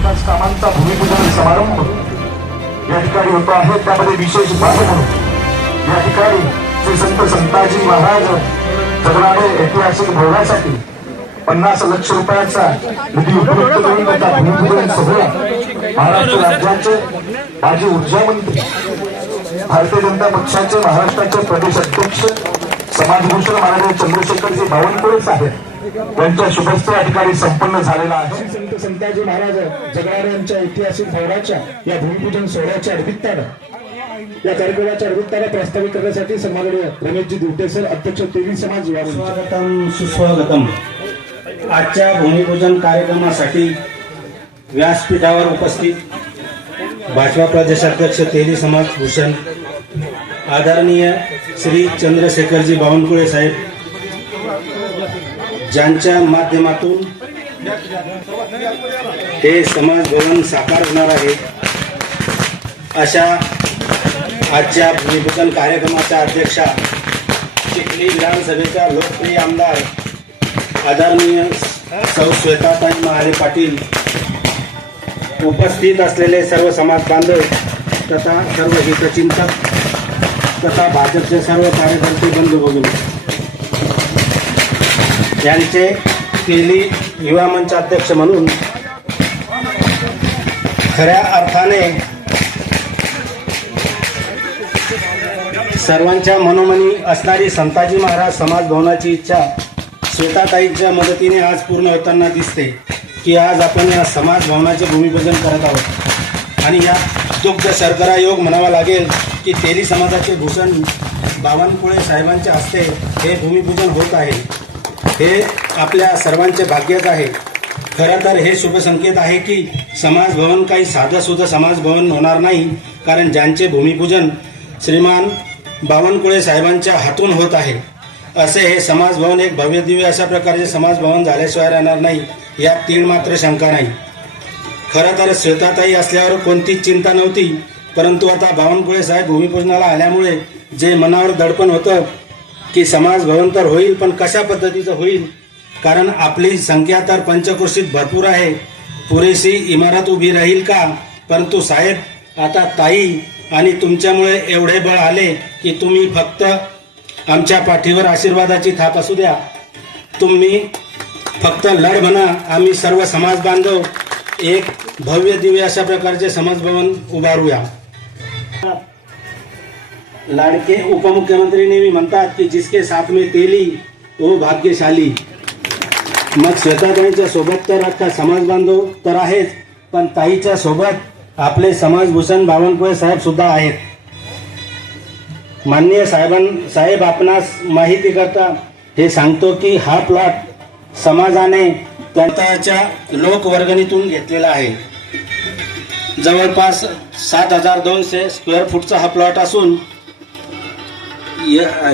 विकास कामांचा भूमिपूजन समारंभ या ठिकाणी होतो आहे। त्यामध्ये विशेष बाब म्हणून या ठिकाणी श्री संत संताजी महाराज जगणारे ऐतिहासिक भवनासाठी 50 लाख रुपयाचा निधी उपलब्ध करून त्याचा भूमिपूजन सोहळा महाराष्ट्र राज्याचे माजी ऊर्जा मंत्री भारतीय जनता पक्षाचे महाराष्ट्राचे प्रदेश अध्यक्ष समाजभूषण माननीय चंद्रशेखरजी बावनकुळे साहेब यांच्या शुभेच्छा या ठिकाणी संपन्न झालेला आहे। संत संताजी महाराज जगणारे यांच्या ऐतिहासिक भवनाच्या या भूमिपूजन सोहळ्याच्या निमित्तानं या कार्यक्रमाच्या निमित्तानं प्रस्तावित करण्यासाठी सन्माननीय रमेशजी दिवटे सर अध्यक्ष तेली समाज स्वागतम सुस्वागतम। आजच्या भूमिपूजन कार्यक्रमासाठी व्यासपीठावर उपस्थित भाजपा प्रदेशाध्यक्ष तेली समाज भूषण आदरणीय श्री चंद्रशेखरजी बावनकुळे साहेब, ज्यांच्या माध्यमातून हे समाज भवन साकार होणार आहे, अशा आजच्या भूमिपूजन कार्यक्रमाच्या अध्यक्षा चिखली विधानसभेच्या लोकप्रिय आमदार आदरणीय सौ श्वेताताई महाले पाटील, उपस्थित असलेले सर्व समाज बांधव तथा सर्व हितचिंतक तथा भाजपचे सर्व कार्यकर्ते बंधू भगिनी, यांचे तेली युवा मंच अध्यक्ष म्हणून खऱ्या अर्थाने सर्वांच्या मनोमनी असणारी संताजी महाराज समाज भवनाची इच्छा श्वेताताईंच्या मदतीने आज पूर्ण होताना दिसते की आज आपण या समाज भवनाचे भूमिपूजन करत आहोत। आणि या दुग्ध शर्करा योग म्हणावा लागेल की तेली समाजाचे भूषण बावनकुळे साहेबांच्या हस्ते हे भूमिपूजन होत आहे। हे आपल्या सर्वांचे भाग्यच आहे। खरं तर हे शुभ संकेत आहे की समाज भवन काही साधंसुधं समाज भवन होणार नाही, कारण ज्यांचे भूमिपूजन श्रीमान बावनकुळे साहेबांच्या हातून होत आहे, असे हे समाज भवन एक भव्य दिव्य अशा प्रकारचे समाज भवन झाल्याशिवाय राहणार नाही, यात तीळ मात्र शंका नाही। खरं तर श्वेताताई असल्यावर कोणतीच चिंता नव्हती, परंतु आता बावनकुळे साहेब भूमिपूजनाला आल्यामुळे जे मनावर दडपण होतं की समाज भवन तर होईल, पण कशा पद्धतीचं होईल, कारण आपली संख्या तर पंचक्रोशीत भरपूर आहे, पुरेशी इमारत उभी राहील का? परंतु साहेब आता ताई आणि तुमच्यामुळे एवढे बळ आले की तुम्ही फक्त आमच्या पाठीवर आशीर्वादाची थाप असू द्या, तुम्ही फक्त लढ म्हणा, आम्ही सर्व समाज बांधव एक भव्य दिव्य अशा प्रकारचे समाज भवन उभारूया। लाडके उपमुख्यमंत्री नेहमी म्हणतात की जिसके साथ में तेली वो भाग्यशाली। मग श्वेताताईंच्या सोबत तर अख्खा समाज बांधव तर आहेच, पण ताईच्या सोबत आपले समाजभूषण बावनकुळे साहेब सुद्धा आहेत। माननीय साहेब आपणास माहिती करता हे सांगतो की हा प्लॉट समाजाने त्यांच्या लोकवर्गणीतून घेतलेला आहे। जवळपास 7200 स्क्वेअर फूटचा हा प्लॉट असून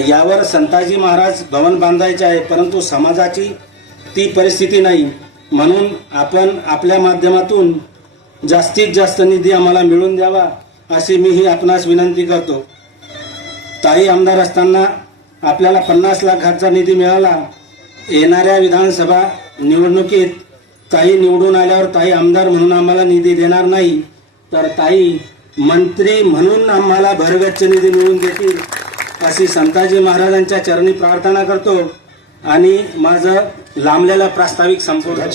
यावर संताजी महाराज भवन बांधायचे आहे, परंतु समाजाची ती परिस्थिती नाही, म्हणून आपण आपल्या माध्यमातून जास्तीत जास्त निधी आम्हाला मिळवून द्यावा अशी मीही आपणास विनंती करतो। ताई आमदार असताना आपल्याला 50 लाखाचा निधी मिळाला। येणाऱ्या विधानसभा निवडणुकीत ताई निवडून आल्यावर ताई आमदार म्हणून आम्हाला निधी देणार नाही, तर ताई मंत्री म्हणून आम्हाला भरगच्च निधी मिळवून देतील अशी संताजी महाराजांच्या चरणी प्रार्थना करतो आणि माझं लांबलेला प्रास्ताविक संपूर्ण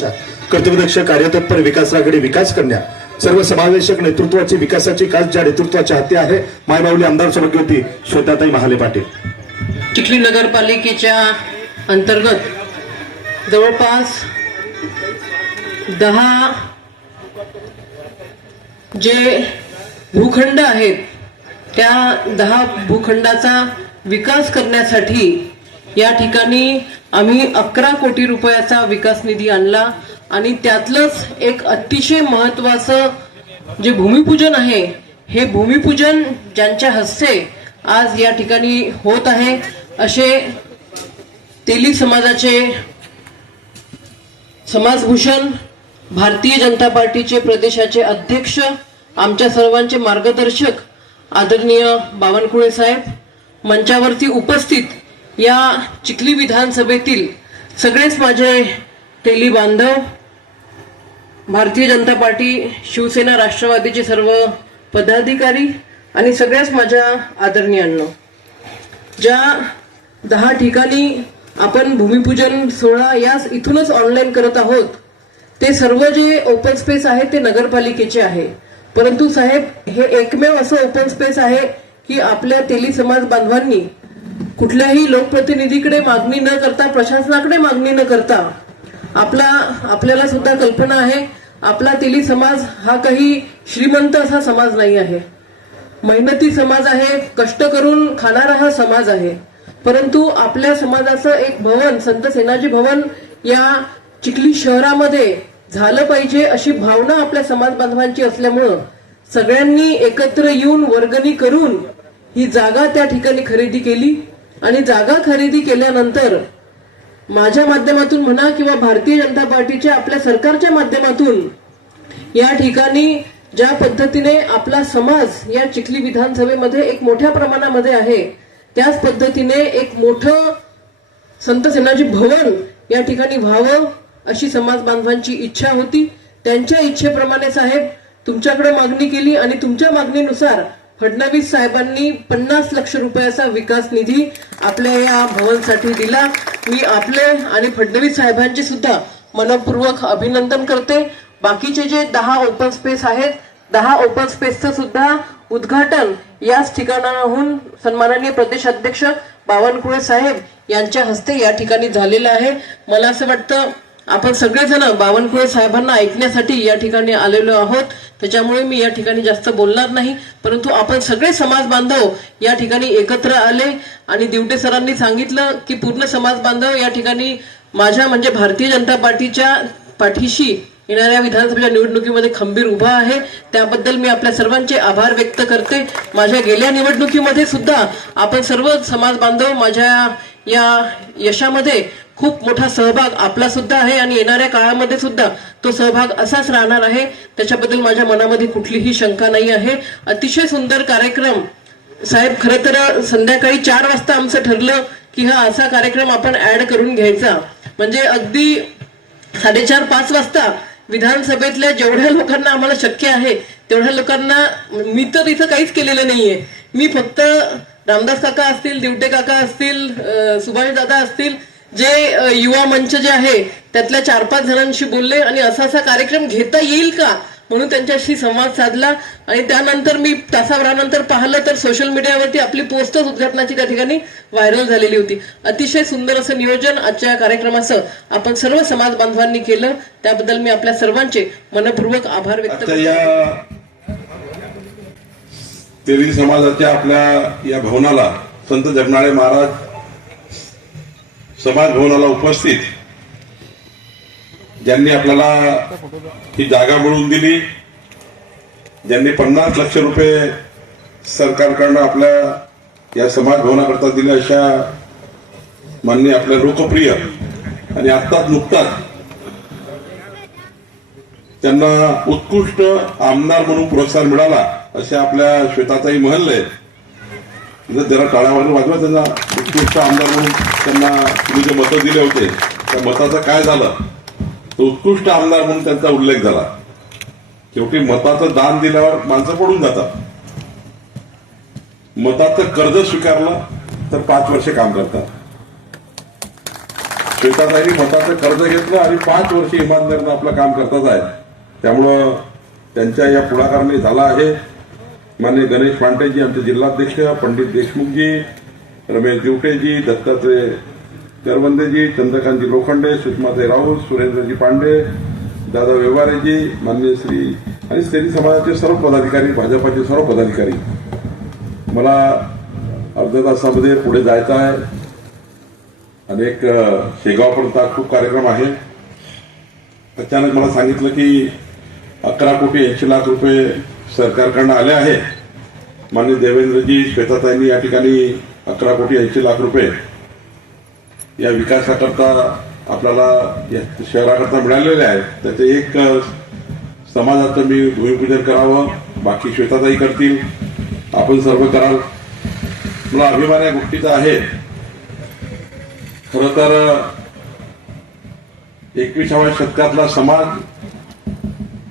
कर्तव्यदक्ष कार्यतत्पर विकास आघाडी विकास करण्या सर्व समावेशक नेतृत्वाची विकासाची कास ज्या नेतृत्वाच्या हाती आहे मायबावली आमदार सभापती श्वेताताई महाले पाटील। चिखली नगरपालिकेच्या अंतर्गत जवळपास 10 जे भूखंड आहेत त्या 10 भूखंडाचा विकास करण्यासाठी या ठिकाणी आम्ही 11 कोटी रुपयाचा विकास निधी आणला आणि त्यातलंच एक अतिशय महत्त्वाचं जे भूमिपूजन आहे, हे भूमिपूजन ज्यांच्या हस्ते आज या ठिकाणी होत आहे असे तेली समाजाचे समाजभूषण भारतीय जनता पार्टीचे प्रदेशाचे अध्यक्ष आमच्या सर्वांचे मार्गदर्शक आदरणीय बावनकुळे साहेब, मंचावरती उपस्थित या चिखली विधानसभेतील सगळेच माझे तेली बांधव, भारतीय जनता पार्टी, शिवसेना, राष्ट्रवादीचे सर्व पदाधिकारी आणि सगळ्याच माझ्या आदरणीयांनो, ज्या 10 ठिकाणी आपण भूमिपूजन सोहळा याच इथूनच ऑनलाईन करत आहोत, ते सर्व जे ओपन स्पेस आहे ते नगरपालिकेचे आहे. परंतु साहेब, हे एकमेव असं ओपन स्पेस आहे की आपल्या तेली समाज बांधवांनी कुठल्याही लोकप्रतिनिधीकडे मागणी न करता, प्रशासनाकडे मागणी न करता, आपल्याला सुद्धा कल्पना आहे, आपला तेली समाज हा काही श्रीमंत असा समाज नाही आहे. मेहनती समाज आहे, कष्ट करून खाणारा हा समाज आहे. परंतु आपल्या समाजाचं एक भवन, संत सेनाजी भवन या चिखली शहरामध्ये झालं पाहिजे अशी भावना आपल्या समाज बांधवांची असल्यामुळं सगळ्यांनी एकत्र येऊन वर्गणी करून ही जागा त्या ठिकाणी खरेदी केली. आणि जागा खरेदी केल्यानंतर माझ्या माध्यमातून म्हणा किंवा भारतीय जनता पार्टीच्या आपल्या सरकारच्या माध्यमातून या ठिकाणी ज्या पद्धतीने आपला समाज या चिखली विधानसभेमध्ये एक मोठ्या प्रमाणामध्ये आहे, त्याच पद्धतीने एक मोठं संत सेनाजी भवन या ठिकाणी व्हावं अशी समाज बांधवांची इच्छा होती. त्यांच्या इच्छेप्रमाणे साहेब तुमच्याकडे मागणी केली आणि तुमच्या मागणीनुसार फडणवीस साहेबांनी 50 लाख रुपयाचा विकास निधी आपल्या या भवनसाठी दिला. मी आपले आणि फडणवीस साहेबांचे सुद्धा मनपूर्वक अभिनंदन करते. बाकीचे जे 10 ओपन स्पेस आहेत, 10 ओपन स्पेसचं सुद्धा उद्घाटन याच ठिकाणाहून सन्माननीय प्रदेशाध्यक्ष बावनकुळे साहेब यांच्या हस्ते या ठिकाणी झालेलं आहे. मला असं वाटतं आपण सगळेजण बावनकुळे साहेबांना ऐकण्यासाठी या ठिकाणी आलेलो आहोत, त्याच्यामुळे मी या ठिकाणी जास्त बोलणार नाही. परंतु आपण सगळे समाज बांधव या ठिकाणी एकत्र आले आणि दिवटे सरांनी सांगितलं की पूर्ण समाज बांधव या ठिकाणी माझ्या म्हणजे भारतीय जनता पार्टीच्या पाठीशी येणाऱ्या विधानसभेच्या निवडणुकीमध्ये खंबीर उभा आहे. त्याबद्दल मी आपल्या सर्वांचे आभार व्यक्त करते. माझ्या गेल्या निवडणुकीमध्ये सुद्धा आपण सर्व समाज बांधव माझ्या या यशामध्ये खूप मोठा सहभाग आपला सुद्धा आहे आणि येणाऱ्या काळामध्ये सुद्धा तो सहभाग असाच राहणार आहे. त्याच्याबद्दल माझ्या मनामध्ये कुठलीही शंका नाही आहे. अतिशय सुंदर कार्यक्रम साहेब. खरं तर संध्याकाळी 4 वाजता आमचं ठरलं की हा असा कार्यक्रम आपण ऍड करून घ्यायचा, म्हणजे अगदी 4:30-5 वाजता विधानसभेतल्या जेवढ्या लोकांना आम्हाला शक्य आहे तेवढ्या लोकांना, मी तर इथं काहीच केलेलं नाहीये, मी फक्त रामदास काका असतील, दिवटे काका असतील, सुभाष दादा असतील, जे युवा मंच जे आहे त्यातल्या 4-5 जणांशी बोलले आणि असा कार्यक्रम घेता येईल का म्हणून त्यांच्याशी संवाद साधला. आणि त्यानंतर मी तासाभरानंतर पाहिलं तर सोशल मीडियावरती आपली पोस्टच उद्घाटनाची त्या ठिकाणी व्हायरल झालेली होती. अतिशय सुंदर असं नियोजन आजच्या कार्यक्रमाचं आपण सर्व समाज बांधवांनी केलं, त्याबद्दल मी आपल्या सर्वांचे मनपूर्वक आभार व्यक्त करतो. तेली समाजाच्या आपल्या या भवनाला, संत जगनाळे महाराज समाज भवनाला उपस्थित ज्यांनी आपल्याला ही जागा मिळवून दिली, ज्यांनी 50 लाख रुपये सरकारकडनं आपल्या या समाज भवनाकरता दिले, अशा माननीय आपल्या लोकप्रिय आणि आत्ताच नुकताच त्यांना उत्कृष्ट आमदार म्हणून पुरस्कार मिळाला असे आपल्या श्वेताताई महल्ले, जरा टाळावर वाजवा, त्यांना उत्कृष्ट आमदार म्हणून त्यांना तुम्ही जे मतं दिले होते त्या मताचं काय झालं, तो उत्कृष्ट आमदार म्हणून त्यांचा उल्लेख झाला. शेवटी मताचं दान दिल्यावर माणसं पडून जातात. मताचं कर्ज स्वीकारलं तर 5 वर्ष काम करतात. श्वेताताईंनी मताचं कर्ज घेतलं आणि 5 वर्ष इमानदारीनं आपलं काम करतात आहेत. त्यामुळं त्यांच्या या पुढाकाराने झाला आहे. माननीय गणेश पांडेजी, आमचे जिल्हाध्यक्ष, पंडित देशमुखजी, रमेश दिवटेजी, दत्तात्रय करवंदेजी, चंद्रकांतजी लोखंडे, सुषमाताई राऊत, सुरेंद्रजी पांडे, दादा व्यवहारेजी, माननीय श्री आणि तेली समाजाचे सर्व पदाधिकारी, भाजपाचे सर्व पदाधिकारी. मला अर्ध्या तासामध्ये पुढे जायचं आहे. अनेक शेगावपर्यंत खूप कार्यक्रम आहे. अचानक मला सांगितलं की 11 कोटी 80 लाख रुपये सरकारकडनं आले आहे. माननीय देवेंद्रजी, श्वेताताईंनी या ठिकाणी 11 कोटी 80 लाख रुपये या विकासाकरता आपल्याला या शहराकरता मिळालेले आहेत. त्याचे एक समाजाचं मी भूमिपूजन करावं, बाकी श्वेताताई करतील, आपण सर्व कराल. मला अभिमान या गोष्टीचा आहे. खरं तर 21व्या शतकातला समाज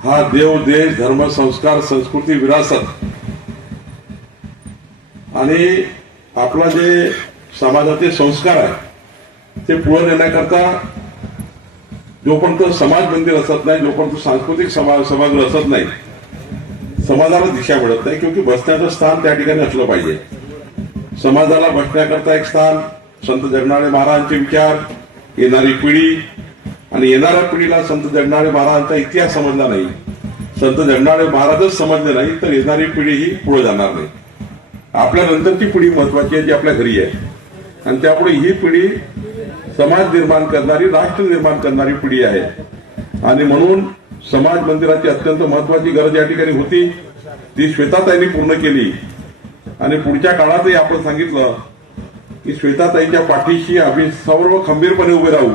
हा देव, देश, धर्म, संस्कार, संस्कृती, विरासत आणि आपला जे समाजाचे संस्कार आहे ते पुढे नेण्याकरता जोपर्यंत समाज मंदिर असत नाही, जोपर्यंत सांस्कृतिक सभागृह असत नाही, समाजाला दिशा मिळत नाही. क्योंकि बसण्याचं स्थान त्या ठिकाणी असलं पाहिजे. समाजाला बसण्याकरता एक स्थान, संत जगनाडे महाराजांचे विचार, येणारी पिढी आणि येणाऱ्या पिढीला संत जगनाडे महाराजांचा इतिहास समजला नाही, संत जगनाडे महाराजच समजले नाही तर येणारी पिढी ही पुढे जाणार नाही. आपल्या नंतरची पिढी महत्वाची आहे, जी आपल्या घरी आहे. आणि त्यापुढे ही पिढी समाज निर्माण करणारी, राष्ट्र निर्माण करणारी पिढी आहे. आणि म्हणून समाज मंदिराची अत्यंत महत्वाची गरज या ठिकाणी होती, ती श्वेताताईंनी पूर्ण केली. आणि पुढच्या काळातही आपण सांगितलं की श्वेताताईंच्या पाठीशी आम्ही सर्व खंबीरपणे उभे राहू.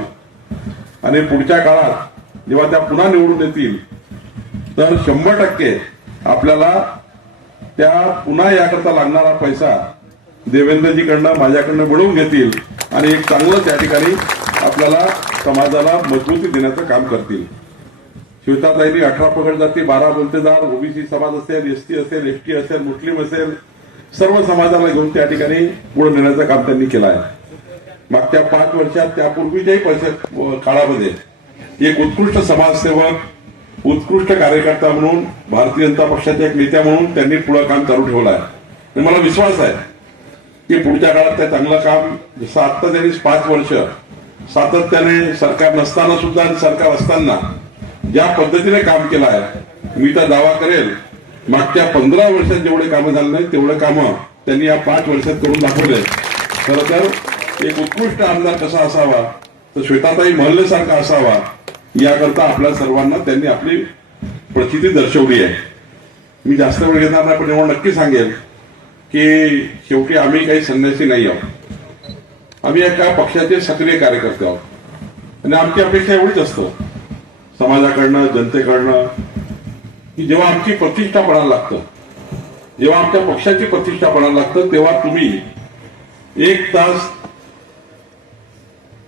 आणि पुढच्या काळात जेव्हा त्या पुन्हा निवडून येतील तर 100% आपल्याला त्या पुन्हा याकरता लागणारा पैसा देवेंद्रजीकडनं, माझ्याकडनं मिळवून घेतील आणि एक चांगलं त्या ठिकाणी आपल्याला समाजाला मजबूती देण्याचं काम करतील. श्वेताताईंनी 18 पगड जाती, 12 बोलतेदार, ओबीसी समाज असेल, एसटी असेल, एसटी असेल, मुस्लिम असेल, सर्व समाजाला घेऊन त्या ठिकाणी पुढे नेण्याचं काम त्यांनी केलं आहे. मागच्या 5 वर्षात, त्यापूर्वीच्याही काळामध्ये एक उत्कृष्ट समाजसेवक, उत्कृष्ट कार्यकर्ता म्हणून, भारतीय जनता पक्षाच्या एक नेत्या म्हणून त्यांनी पुढे काम चालू ठेवलं आहे. आणि मला विश्वास आहे की पुढच्या काळात त्या चांगलं काम, जसं आता त्यांनी 5 वर्ष सातत्याने सरकार नसताना सुद्धा आणि सरकार असताना ज्या पद्धतीने काम केलं आहे, मी तर दावा करेल मागच्या 15 वर्षात जेवढे कामं झाले नाही तेवढे कामं त्यांनी या 5 वर्षात करून दाखवले. खरं तर एक उत्कृष्ट आमदार कसा असावा तर श्वेताताई महल्लेसारखा असावा, याकरता आपल्या सर्वांना त्यांनी आपली प्रचिती दर्शवली आहे. मी जास्त वेळ घेणार नाही, पण एवढं नक्की सांगेल की शेवटी आम्ही काही संन्यासी नाही आहोत. आम्ही एका पक्षाचे सक्रिय कार्यकर्ते आहोत. आणि आमची अपेक्षा एवढीच असतं समाजाकडनं, जनतेकडनं, की जेव्हा आमची प्रतिष्ठा पडायला लागतं, जेव्हा आमच्या पक्षाची प्रतिष्ठा पडायला लागतं, तेव्हा तुम्ही 1 तास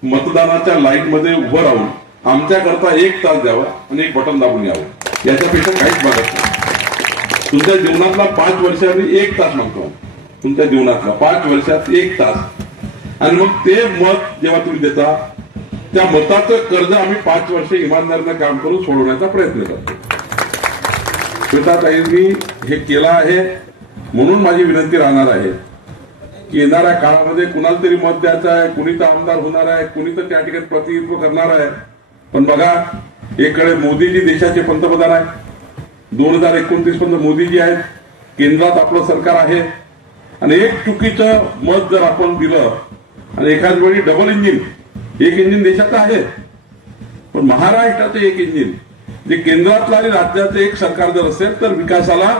मतदानाच्या लाईनमध्ये उभं राहून आमच्याकरता 1 तास द्यावा आणि एक बटन दाबून यावं. याच्यापेक्षा काहीच मागत नाही. तुमच्या जीवनातला 5 वर्षांनी 1 तास मागतो. तुमच्या जीवनातला 5 वर्षात 1 तास. आणि मग ते मत जेव्हा तुम्ही देता, त्या मताचं कर्ज आम्ही 5 वर्ष इमानदारीनं काम करून सोडवण्याचा प्रयत्न करतो. श्वेताताईंनी हे केलं आहे. म्हणून माझी विनंती राहणार आहे की येणाऱ्या काळामध्ये कुणाला तरी मत द्यायचं आहे, कुणी तर आमदार होणार आहे, कुणी तर त्या ठिकाणी प्रतिनिधित्व करणार आहे. पण बघा, एकडे मोदीजी देशाचे पंतप्रधान आहेत, 2029 पर्यंत मोदीजी आहेत, केंद्रात आपलं सरकार आहे. आणि एक चुकीचं मत जर आपण दिलं आणि एखाद वेळी डबल इंजिन, एक इंजिन देशाचं आहे पण महाराष्ट्राचं एक इंजिन, जे केंद्रातलं आणि राज्याचं एक सरकार जर असेल तर विकासाला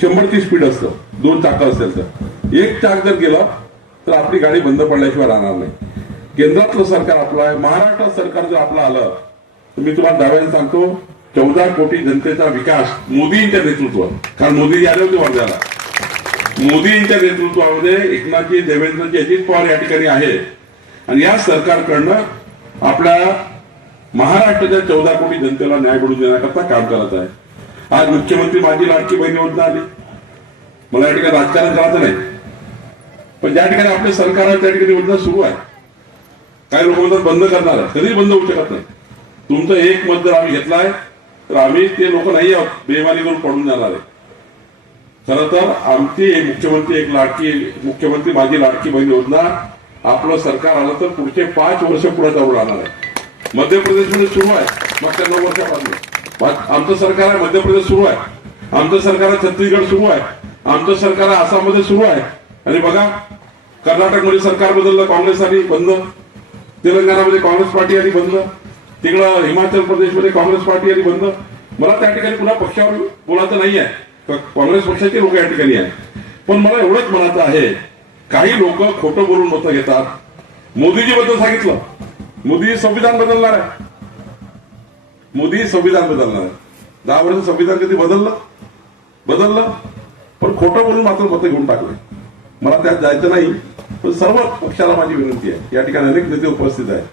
100ची स्पीड असतं. 2 चाकं असेल तर 1 चाक जर गेलं तर आपली गाडी बंद पडल्याशिवाय राहणार नाही. केंद्रातलं सरकार आपलं आहे, महाराष्ट्रात सरकार जर आपलं आलं तर मी तुम्हाला दाव्याने सांगतो 14 कोटी जनतेचा विकास मोदींच्या नेतृत्वात, कारण मोदी आले होते वर्ध्याला, मोदींच्या नेतृत्वामध्ये एकनाथजी, देवेंद्रजी, अजित पवार या ठिकाणी आहे. आणि या सरकारकडनं आपल्या महाराष्ट्राच्या 14 कोटी जनतेला न्याय मिळवून देण्याकरता काम करत आहे. आज मुख्यमंत्री माझी लाडकी बहीण योजना आली. मला या ठिकाणी राजकारण करायचं नाही, पण ज्या ठिकाणी आपले सरकार आहे त्या ठिकाणी योजना सुरू आहे. काही लोक म्हणतात बंद करणार आहे, कधीच बंद होऊ शकत नाही. तुमचं एक मत जर आम्ही घेतलाय तर आम्ही ते लोक नाही आहोत बेईमानी करून पडून जाणार आहे. खरं तर आमची मुख्यमंत्री मुख्यमंत्री माझी लाडकी बहीण योजना, आपलं सरकार आलं तर पुढचे 5 वर्ष पुढे जाऊ राहणार आहे. मध्य प्रदेशमध्ये सुरू आहे, मागच्या 9 वर्षापासून आमचं सरकार आहे. मध्य प्रदेश सुरू आहे, आमचं सरकार आहे. छत्तीसगड सुरू आहे, आमचं सरकार आहे. आसाममध्ये सुरू आहे. आणि बघा, कर्नाटकमध्ये सरकार बदललं, काँग्रेस आली, बंद. तेलंगणामध्ये काँग्रेस पार्टी आली, बंद. तिकडं हिमाचल प्रदेशमध्ये काँग्रेस पार्टी आली, बंद. मला त्या ठिकाणी पुन्हा पक्षावर बोलायचं नाही आहे, काँग्रेस पक्षाचे लोक या ठिकाणी आहेत. पण मला एवढंच म्हणायचं आहे, काही लोक खोटं बोलून मतं घेतात. मोदीजी बद्दल सांगितलं, मोदी संविधान बदलणार आहे, मोदी संविधान बदलणार आहे. 10 वर्ष संविधान कधी बदललं, पण खोटं बोलून मात्र मतं घेऊन टाकले. मला त्यात जायचं नाही, पण सर्व पक्षाला माझी विनंती आहे. या ठिकाणी अनेक नेते उपस्थित आहेत.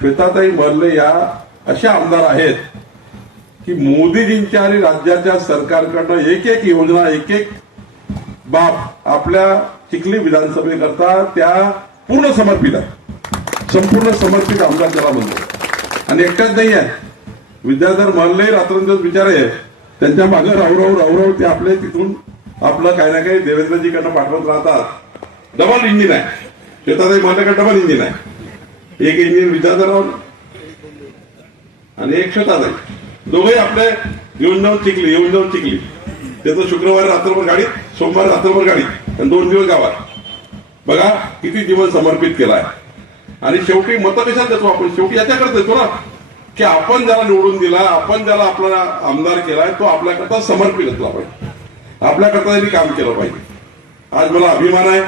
श्वेताताई महल्ले या अशा आमदार आहेत की मोदीजींच्या आणि राज्याच्या सरकारकडनं एक एक योजना, एक एक बाब आपल्या चिखली विधानसभेकरता त्या पूर्ण समर्पित आहे. संपूर्ण समर्पित आमदार त्याला म्हणतो. आणि एकटाच नाही आहे, विद्याधर महल्ले रात्रंदिवस बिचारे त्यांच्या मागे राहू ते आपले तिथून आपलं काही ना काही देवेंद्रजीकडनं पाठवत राहतात. डबल इंजिन आहे, शेतात महल्लेकडे डबल इंजिन आहे. एक इंजिन विद्याधर आणि एक शेतात आहे. दोघे आपले येऊन जाऊन चिखली त्याचं शुक्रवारी रात्रभर गाडीत, सोमवारी रात्रभर गाडीत आणि 2 दिवस गावात. बघा किती जीवन समर्पित केलाय. आणि शेवटी मतं कशात देतो आपण? शेवटी याच्याकडे देतो ना, की आपण ज्याला निवडून दिला, आपण ज्याला आपला आमदार केलाय तो आपल्याकरता समर्पित असला पाहिजे, आपल्याकरता त्यांनी काम केलं पाहिजे. आज मला अभिमान आहे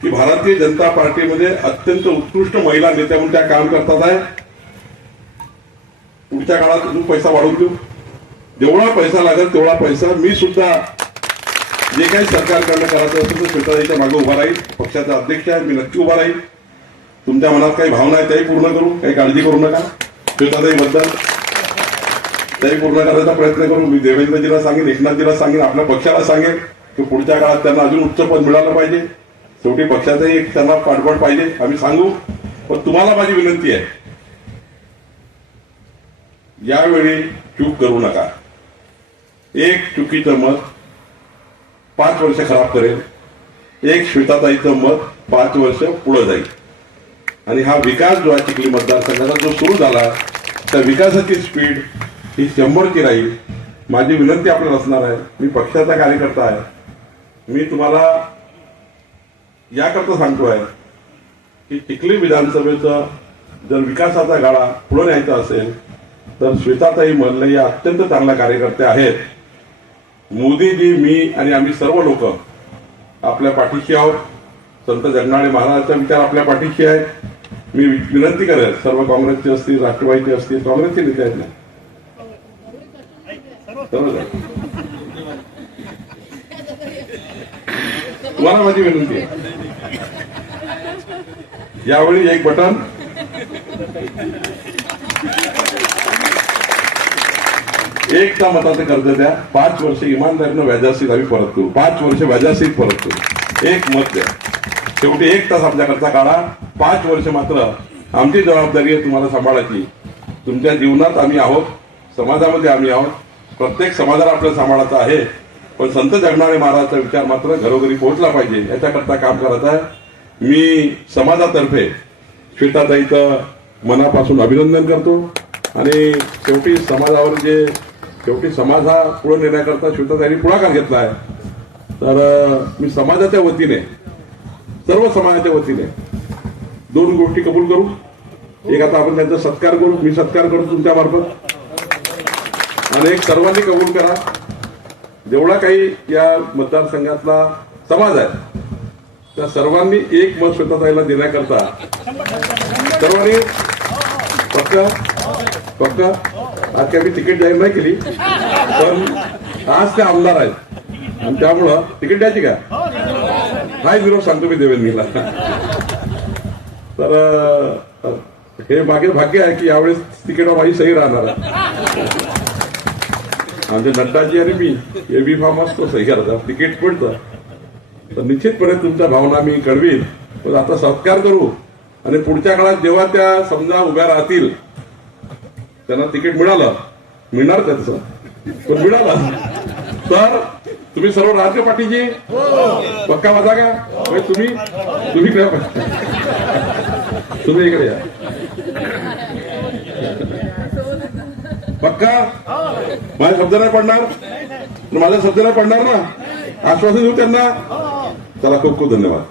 की भारतीय जनता पार्टीमध्ये अत्यंत उत्कृष्ट महिला नेत्या म्हणून त्या काम करतात आहे. पुढच्या काळात अजून पैसा वाढवून देऊ, जेवढा पैसा लागेल तेवढा पैसा मी सुद्धा जे काही सरकारकडनं करायचं असेल तर श्वेताताईच्या मागे उभा राहील. पक्षाचा अध्यक्ष आहे, मी नक्की उभा राहील. तुमच्या मनात काही भावना आहे त्याही पूर्ण करू, काही काळजी करू नका. श्वेताताईबद्दल त्याही पूर्ण करायचा प्रयत्न करू. मी देवेंद्रजीला सांगेन, एकनाथजीला सांगेन, आपल्या पक्षाला सांगेन की पुढच्या काळात त्यांना अजून उच्च पद मिळालं पाहिजे. शेवटी पक्षाचाही एक त्यांना पाठबळ पाहिजे, आम्ही सांगू. पण तुम्हाला माझी विनंती आहे, यावेळी चूक करू नका. एक चुकीचं मत 5 वर्ष खराब करेल, एक श्वेताताईचं मत 5 वर्ष पुढे जाईल. आणि हा विकास जो आहे चिखली मतदारसंघाचा जो सुरू झाला, त्या विकासाची स्पीड ही 100ची राहील. माझी विनंती आपल्याला असणार आहे, मी पक्षाचा कार्यकर्ता आहे, मी तुम्हाला याकरता सांगतो आहे की चिखली विधानसभेचा जर विकासाचा गाडा पुढे न्यायचा असेल तर श्वेताताई महल्ले या अत्यंत चांगल्या कार्यकर्त्या आहेत. मोदीजी, मी आणि आम्ही सर्व लोक आपल्या पाठीशी आहोत. संत जगनाडे महाराजांचा विचार आपल्या पाठीशी आहे. मी विनंती करेन, सर्व काँग्रेसचे असतील, राष्ट्रवादीचे असतील, काँग्रेसचे नेते आहेत ना, तुम्हाला माझी विनंती आहे, यावेळी एक बटन एकता मताचे कर्ज द्या. 5 वर्ष इमानदारीनं व्याजासहित आम्ही परत करू, 5 वर्ष व्याजासहित परत करू. एक मत द्या. शेवटी 1 तास आपल्याकरता काढा. 5 वर्ष मात्र आमची जबाबदारी आहे तुम्हाला सांभाळायची. तुमच्या जीवनात आम्ही आहोत, समाजामध्ये आम्ही आहोत, प्रत्येक समाजाला आपल्याला सांभाळायचं आहे. पण संत जगनाडे महाराजचा विचार मात्र घरोघरी पोहोचला पाहिजे, याच्याकरता काम करायचं आहे. मी समाजातर्फे श्वेताताईचं मनापासून अभिनंदन करतो. आणि शेवटी समाज हा पुढे नेण्याकरता श्वेताताईंनी पुढाकार घेतला आहे. तर मी समाजाच्या वतीने, सर्व समाजाच्या वतीने 2 गोष्टी कबूल करू. एक, आता आपण त्यांचा सत्कार करू, मी सत्कार करतो तुमच्या मार्फत. आणि एक, सर्वांनी कबूल करा, जेवढा काही या मतदारसंघातला समाज आहे त्या सर्वांनी एक मत श्वेताताईला देण्याकरता सर्वांनी पक्का आज काही मी तिकीट जाहीर नाही केली, पण आज ते आमदार आहेत आणि त्यामुळं तिकीट द्यायची का, हाय निरोप सांगतो मी देवेंद्रला. तर हे मागे भाग्य आहे की यावेळेस तिकीटवर माझी सही राहणार आहे. आमचे नड्डाजी आणि मी हे बी फॉर्म असतो, सही करतात, तिकीट पडतं. तर निश्चितपणे तुमच्या भावना मी कळवीन. पण आता सत्कार करू आणि पुढच्या काळात जेव्हा त्या समजा उभ्या राहतील, त्यांना तिकीट मिळणार त्याचं, पण मिळालं तर तुम्ही सर्व राज्य पाठीची पक्का माझा का? तुम्ही तुम्ही इकडे या पक्का. माझ्या शब्द नाही पडणार, माझा शब्द नाही पडणार ना, आश्वासन देऊ त्यांना. चला, खूप खूप धन्यवाद.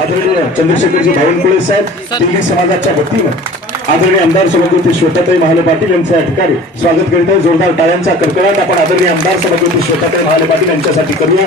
आदरणीय चंद्रशेखरजी बावनकुळे साहेब, दिल्ली समाजाच्या वतीनं आदरणीय आमदार सभापती श्वेताताई महाले पाटील यांचं या ठिकाणी स्वागत करीत आहे. जोरदार टाळ्यांचा कडकडाट आपण आदरणीय आमदार सभापती श्वेताताई महाले पाटील यांच्यासाठी करूया.